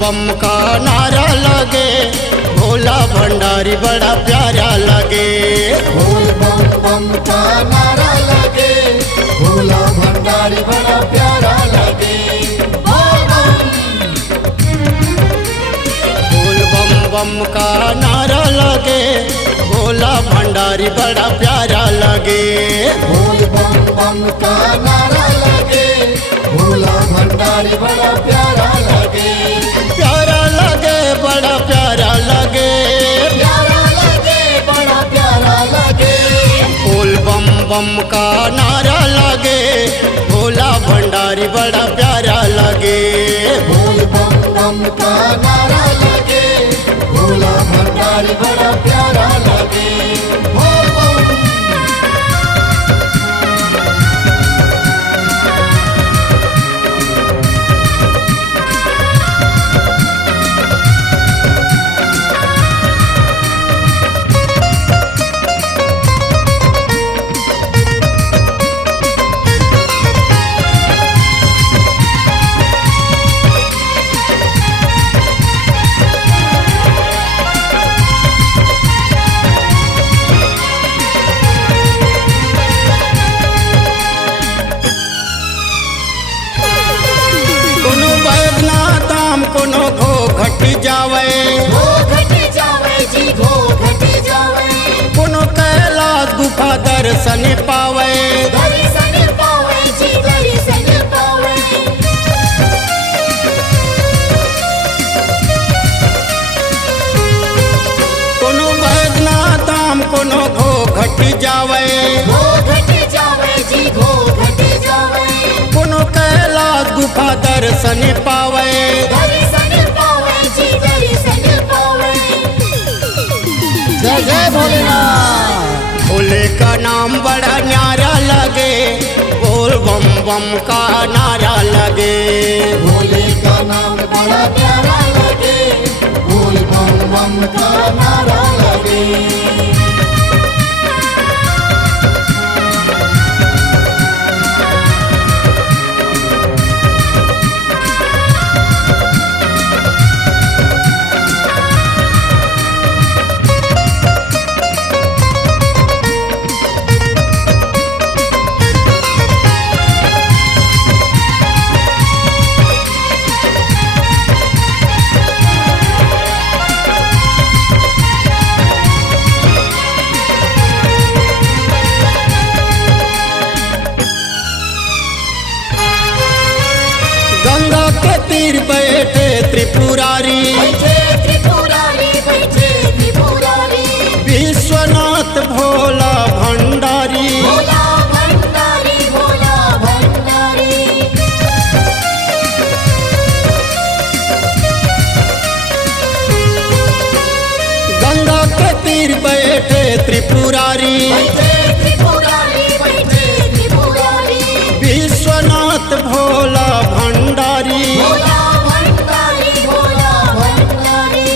बम का नारा लगे, भोला भंडारी बड़ा प्यारा लगे। बोल बम बम का नारा लगे, भोला भंडारी बड़ा प्यारा लगे। बोल बम बम का नारा लगे, भोला भंडारी बड़ा प्यारा लगे। बोल बम बम का नारा लगे, भोला भंडारी बड़ा प्यारा लगे। प्यारा लगे बड़ा प्यारा लगे, प्यारा लगे बड़ा प्यारा लगे। बोल बम बम का नारा लगे, भोला भंडारी बड़ा प्यारा लगे। बोल बम बम का नारा लगे, भोला भंडारी बड़ा प्यारा लगे। बोल बम। कोनो बैद्यनाथ धाम कोनो घो घट जावे, घो घट जावे जी घो घट जावे। कोनो कैलाश गुफा दर्शन पावे। दर्शन पावे जी दर्शन पावे। कोनो बैद्यनाथ धाम कोनो घो घट जावे, घो घट जावे जी घो घट जावे। कोनो कैलाश गुफा दर्शन पावे। दर्शन पावे जी दर्शन पावे। जय जय भोलेनाथ। भोले का नाम बड़ा न्यारा लगे, बोल बम बम का नारा लगे। भोले का नाम बड़ा प्यारा लगे, बोल बम बम का नारा लगे। गंगा के तीर बैठे त्रिपुरारी, बैठे त्रिपुरारी बैठे त्रिपुरारी। विश्वनाथ भोला भंडारी। भोला भंडारी भोला भंडारी। गंगा के तीर बैठे त्रिपुरारी, बैठे त्रिपुरारी बैठे त्रिपुरारी। विश्वनाथ भोला भंडारी। भोला भंडारी भोला भंडारी।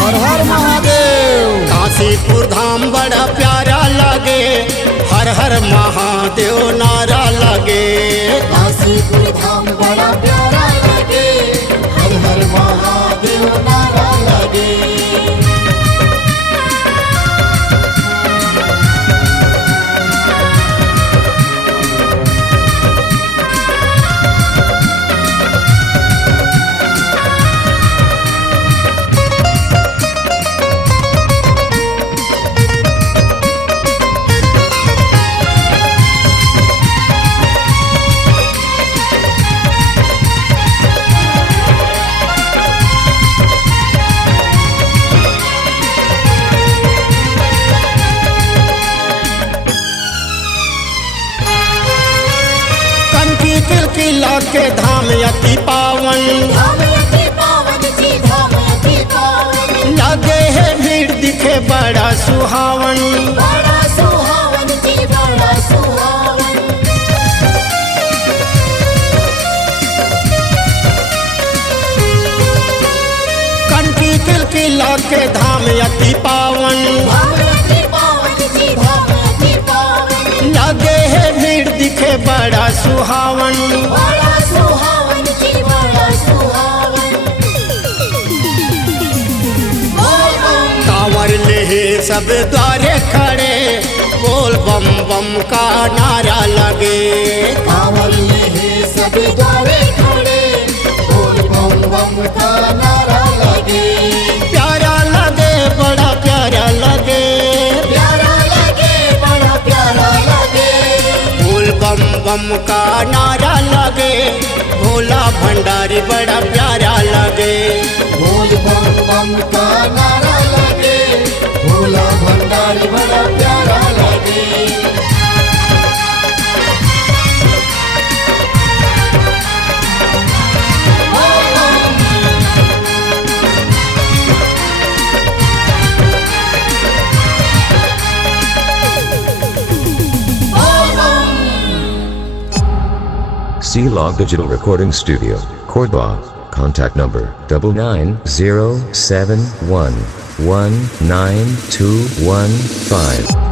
हर हर महादेव। काशीपुर धाम बड़ा प्यारा लगे, हर हर महादेव नारा लगे। काशीपुर धाम बड़ा प्यारा लगे, हर हर महादेव नारा लगे। किला के धाम अति पावन, धाम अति पावन जी धाम अति पावन। लगे है भीड़ दिखे बड़ा सुहावन। बड़ा सुहावन जी बड़ा सुहावन। कंठी किला के धाम अति पावन, धाम अति पावन जी धाम अति पावन। लगे है भीड़ दिखे बड़ा सुहावन। बड़ा सुहावन जी बड़ा सुहावन। सब द्वारे खड़े, बोल बम बम का नारा लगे। कांवर लिए सब द्वारे खड़े, बोल बम बम का नारा लगे। प्यारा लगे बड़ा प्यारा लगे, प्यारा लगे बड़ा प्यारा लगे। बोल बम बम का नारा लगे, भोला भंडारी बड़ा प्यारा लगे। बोल बम बम का नारा लगे, भोला भंडारी बड़ा प्यारा लगे। C-Log Digital Recording Studio, Cordoba. Contact number 9907119215.